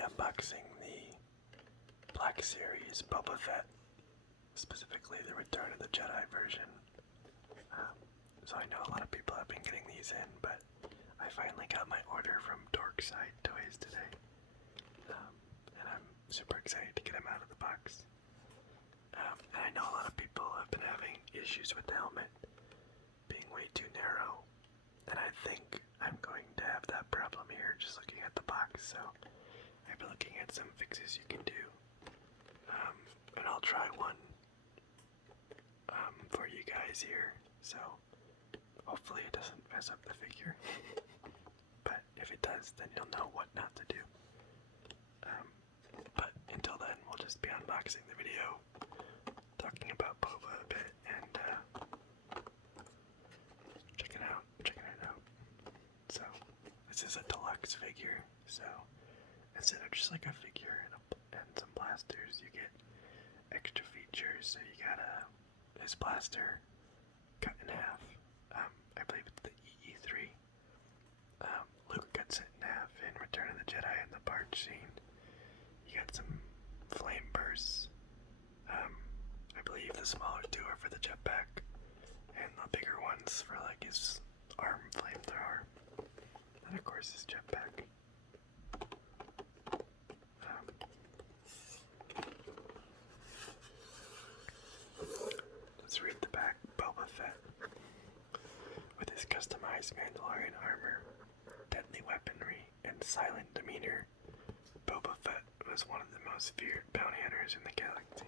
unboxing the Black Series Boba Fett, specifically the Return of the Jedi version. So I know a lot of people have been getting these in, but I finally got my order from Dorkside Toys today, and I'm super excited to get them out of the box. And I know a lot of people have been having issues with the helmet being way too narrow, and I think I'm going to have that problem here just looking at the box, so I've been looking at some fixes you can do, and I'll try one for you guys here, so hopefully it doesn't mess up the figure, but if it does, then you'll know what not to do. But until then, we'll just be unboxing the video, talking about Boba a bit, and checking it out. So, this is a deluxe figure, so instead of just like a figure and some blasters, you get extra features. So you got his blaster cut in half. I believe it's the EE3. Luke cuts it in half in Return of the Jedi in the barge scene. You got some flame bursts. I believe the smaller two are for the jetpack, and the bigger ones for like his arm flamethrower. And of course his jetpack. Let's read the back. Boba Fett. With his customized Mandalorian armor, deadly weaponry, and silent demeanor, Boba Fett was one of the most feared bounty hunters in the galaxy.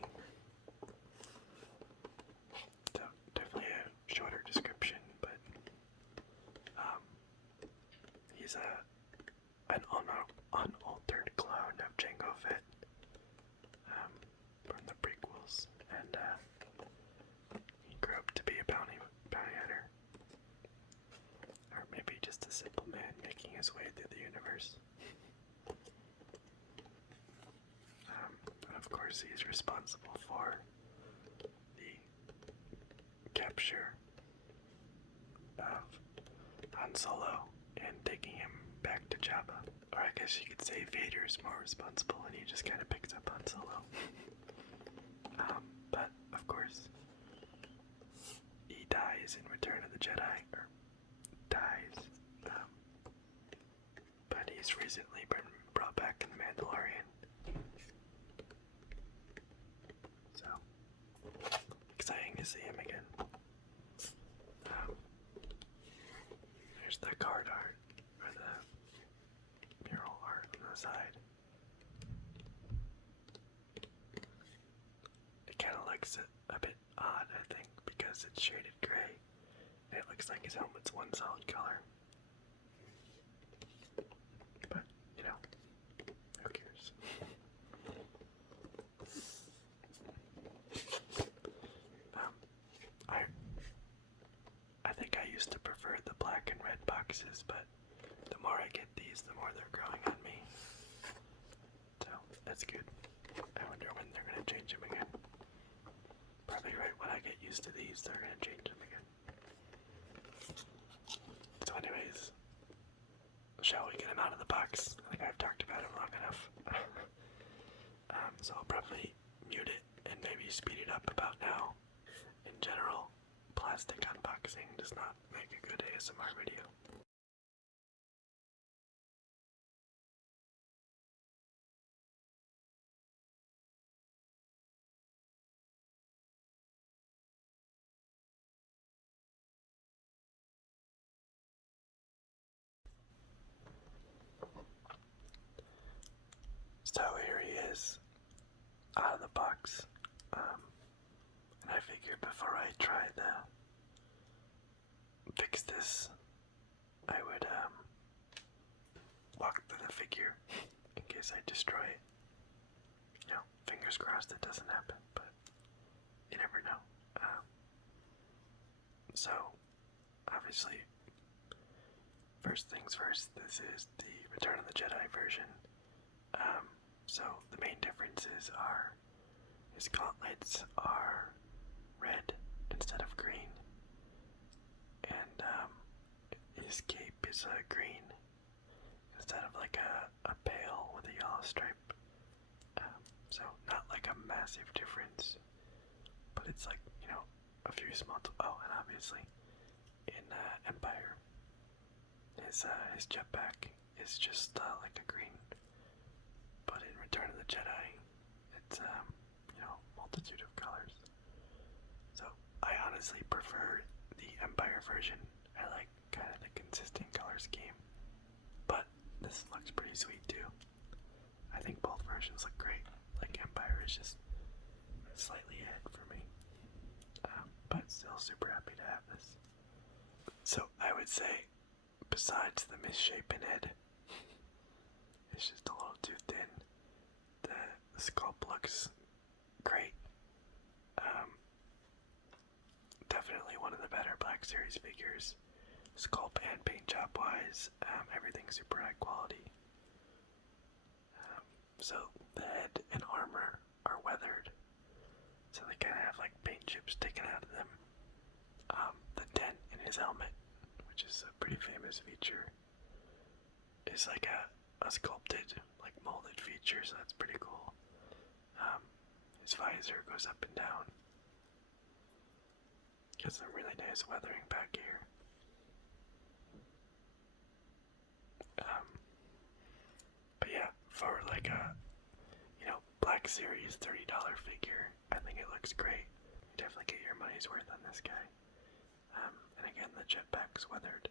So, definitely a shorter description, but he's an unaltered clone of Jango Fett from the prequels, and he grew up to be a bounty hunter, or maybe just a simple man making his way through the universe. And of course, he's responsible for the capture of Han Solo and taking him back to Jabba. Or I guess you could say Vader's more responsible and he just kind of picks up Han Solo. But, of course, he dies in Return of the Jedi, or dies, but he's recently been brought back in The Mandalorian. So, exciting to see him again. There's the card art, or the mural art on the side. It kind of looks a bit odd, I think, because it's shaded gray, and it looks like his helmet's one solid color. But, you know, who cares? I think I used to prefer the black and red boxes, but the more I get these, the more they're growing on me. So, that's good. I wonder when they're going to change them again. Probably right when I get used to these, they're going to change them again. So anyways, shall we get them out of the box? I think I've talked about it long enough. So I'll probably mute it and maybe speed it up about now. In general, plastic unboxing does not make a good ASMR video. So here he is, out of the box, and I figured before I try to fix this, I would walk through the figure in case I destroy it. You know, fingers crossed it doesn't happen, but you never know. So, obviously, first things first, this is the Return of the Jedi version. So the main differences are his gauntlets are red instead of green, and his cape is green instead of like a pale with a yellow stripe. massive difference, but it's like, you know, a few small. Oh, and obviously in Empire, his jetpack is just like a green, but in Return of the Jedi, it's you know, multitude of colors. So I honestly prefer the Empire version. I like kind of the consistent color scheme, but this looks pretty sweet too. I think both versions look great. Like Empire is just slightly ahead for me, but still super happy to have this. So I would say, besides the misshapen head, it's just a little too thin. The sculpt looks great. Definitely one of the better Black Series figures. Sculpt and paint job wise, everything's super high quality. So the head and armor are weathered, so they kind of have like paint chips sticking out of them. The dent in his helmet, which is a pretty famous feature, is like a sculpted, like molded feature, so that's pretty cool. His visor goes up and down. Gets some really nice weathering back here. But yeah, for like a, you know, Black Series $30 figure, I think it looks great. You definitely get your money's worth on this guy. And again, the jetpack's weathered,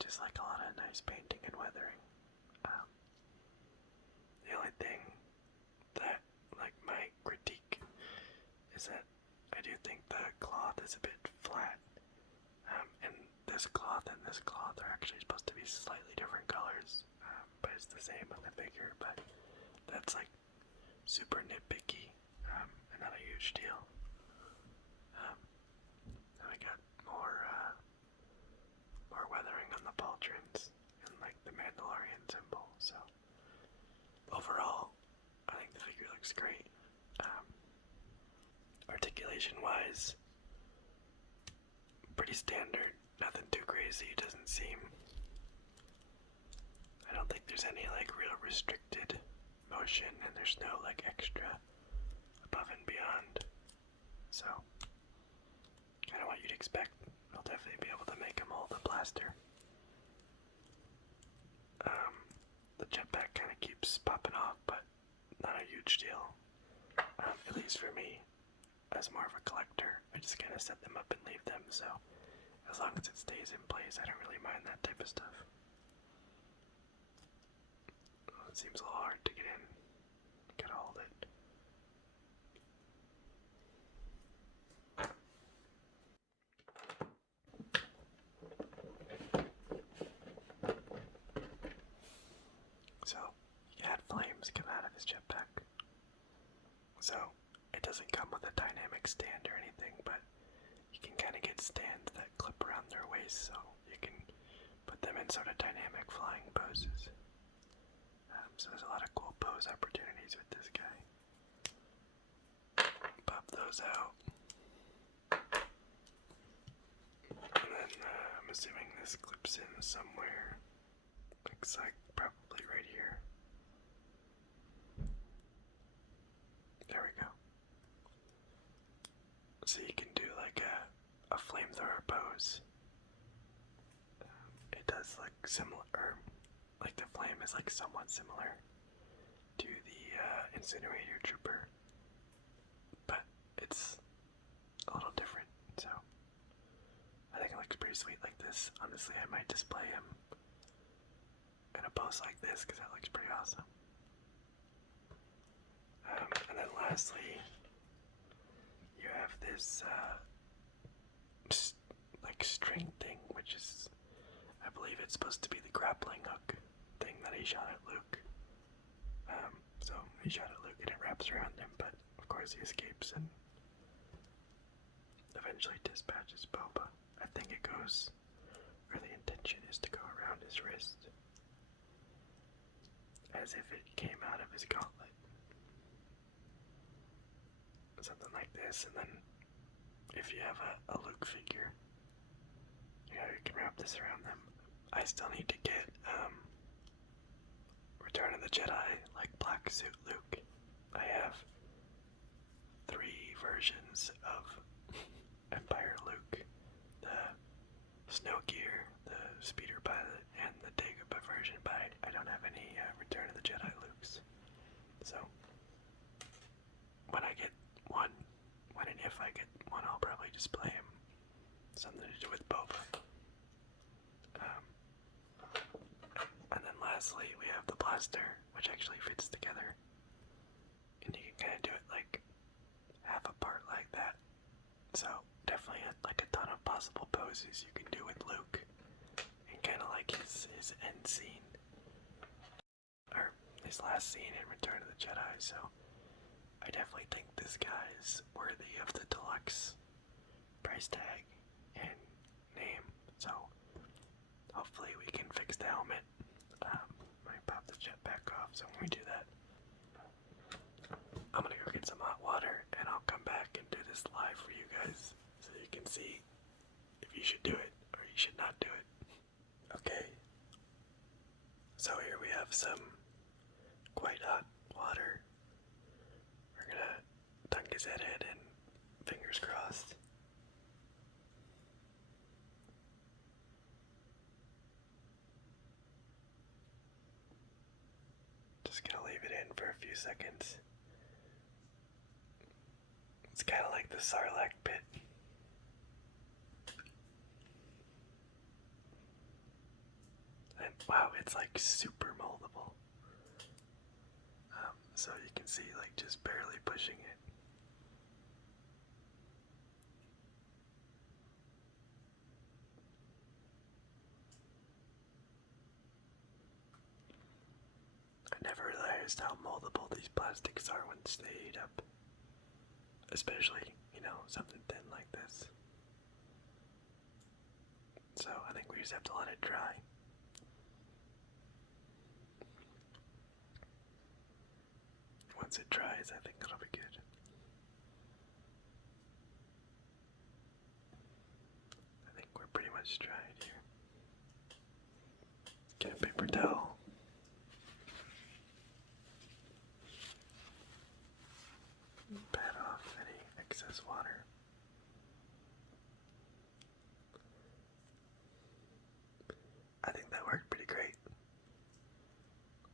just like a lot of nice painting and weathering. The only thing that, like, my critique is that I do think the cloth is a bit flat. And this cloth and this cloth are actually supposed to be slightly different colors, but it's the same on the figure. But that's like super nitpicky, and not a huge deal. And I got more weathering on the pauldrons and like the Mandalorian symbol. So overall, I think the figure looks great. Articulation wise, pretty standard, nothing too crazy, it doesn't seem. I don't think there's any like real restricted motion, and there's no like extra above and beyond. So, kind of what you'd expect. I'll definitely be able to make him hold the blaster. The jetpack kind of keeps popping off, but not a huge deal. At least for me, as more of a collector, I just kind of set them up and leave them, so as long as it stays in place, I don't really mind that type of stuff. Well, it seems a little hard to get in. Gotta hold it. So, he had flames come out of his jetpack. So, it doesn't come with a dynamic stand or anything, but you can kind of get stands that clip around their waist, so you can put them in sort of dynamic flying poses. So there's a lot of cool pose opportunities with this guy. Pop those out. And then I'm assuming this clips in somewhere. Looks like probably right here. There we go. So you can do like a flamethrower pose. It does like similar, or like the flame is like somewhat similar to the incinerator trooper, but it's a little different. So I think it looks pretty sweet like this. Honestly, I might display him in a pose like this because that looks pretty awesome. And then lastly, you have this like string thing, which is, I believe it's supposed to be the grappling hook thing that he shot at Luke. So he shot at Luke and it wraps around him, but of course he escapes and eventually dispatches Boba. I think it goes, or the intention is to go around his wrist, as if it came out of his gauntlet. Something like this, and then if you have a Luke figure, you can wrap this around them. I still need to get Return of the Jedi, like black suit Luke. I have versions of Empire Luke, the Snow Gear, the Speeder Pilot, and the Dagobah version, but I don't have any Return of the Jedi Lukes. So, when I get one, when and if I get one, I'll probably display him. Something to do with Boba. And then lastly, we have the blaster, which actually fits together. And you can kind of do it like half apart like that. So definitely like a ton of possible poses you can do with Luke. And kind of like his end scene. Or his last scene in Return of the Jedi. So I definitely think this guy is worthy of the deluxe price tag and name. So hopefully we can fix the helmet. Might pop the jetpack off, so when we do that, I'm gonna go get some hot water and I'll come back and do this live for you guys so you can see if you should do it or you should not do it. Okay, so here we have some quite hot water. We're gonna dunk his head in and fingers crossed. Just gonna leave it in for a few seconds. It's kind of like the Sarlacc pit. And wow, it's like super moldable. So you can see like just barely pushing it. I never realized how moldable these plastics are once they heat up. Especially, you know, something thin like this. So I think we just have to let it dry. Once it dries, I think it'll be good. I think we're pretty much dried here. Get a paper towel. Pat off any excess water. I think that worked pretty great.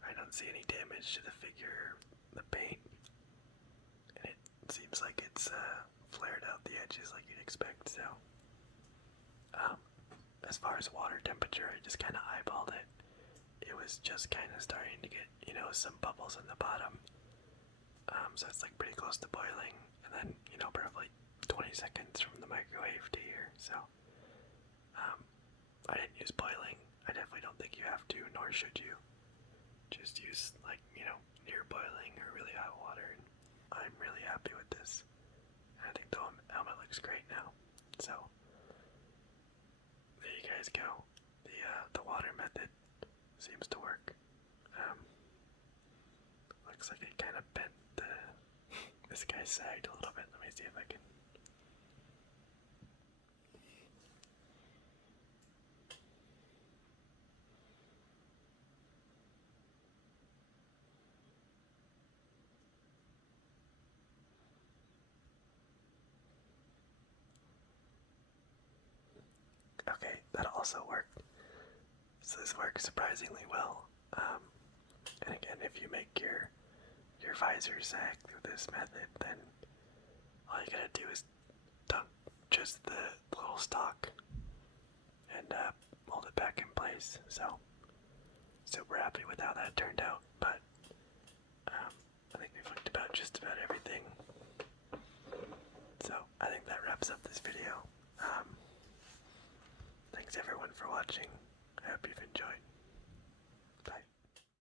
I don't see any damage to the figure, the paint, and it seems like it's flared out the edges like you'd expect, so as far as water temperature, I just kind of eyeballed it. It was just kind of starting to get, you know, some bubbles in the bottom. So it's like pretty close to boiling, and then, you know, probably 20 seconds from the microwave to here. So I didn't use boiling. I definitely don't think you have to, nor should you. Just use, like, you know, near boiling or really hot water. And I'm really happy with this. And I think the helmet looks great now. So there you guys go. The water method seems to work. Looks like it kind of bent this guy's side a little bit. Let me see if I can. Okay, that also worked. So this works surprisingly well. And again, if you make your visor sag through this method, then all you gotta do is dunk just the little stock and mold it back in place. So super happy with how that turned out. But I think we've looked about just about everything. So I think that wraps up this video. Thanks everyone for watching. I hope you've enjoyed.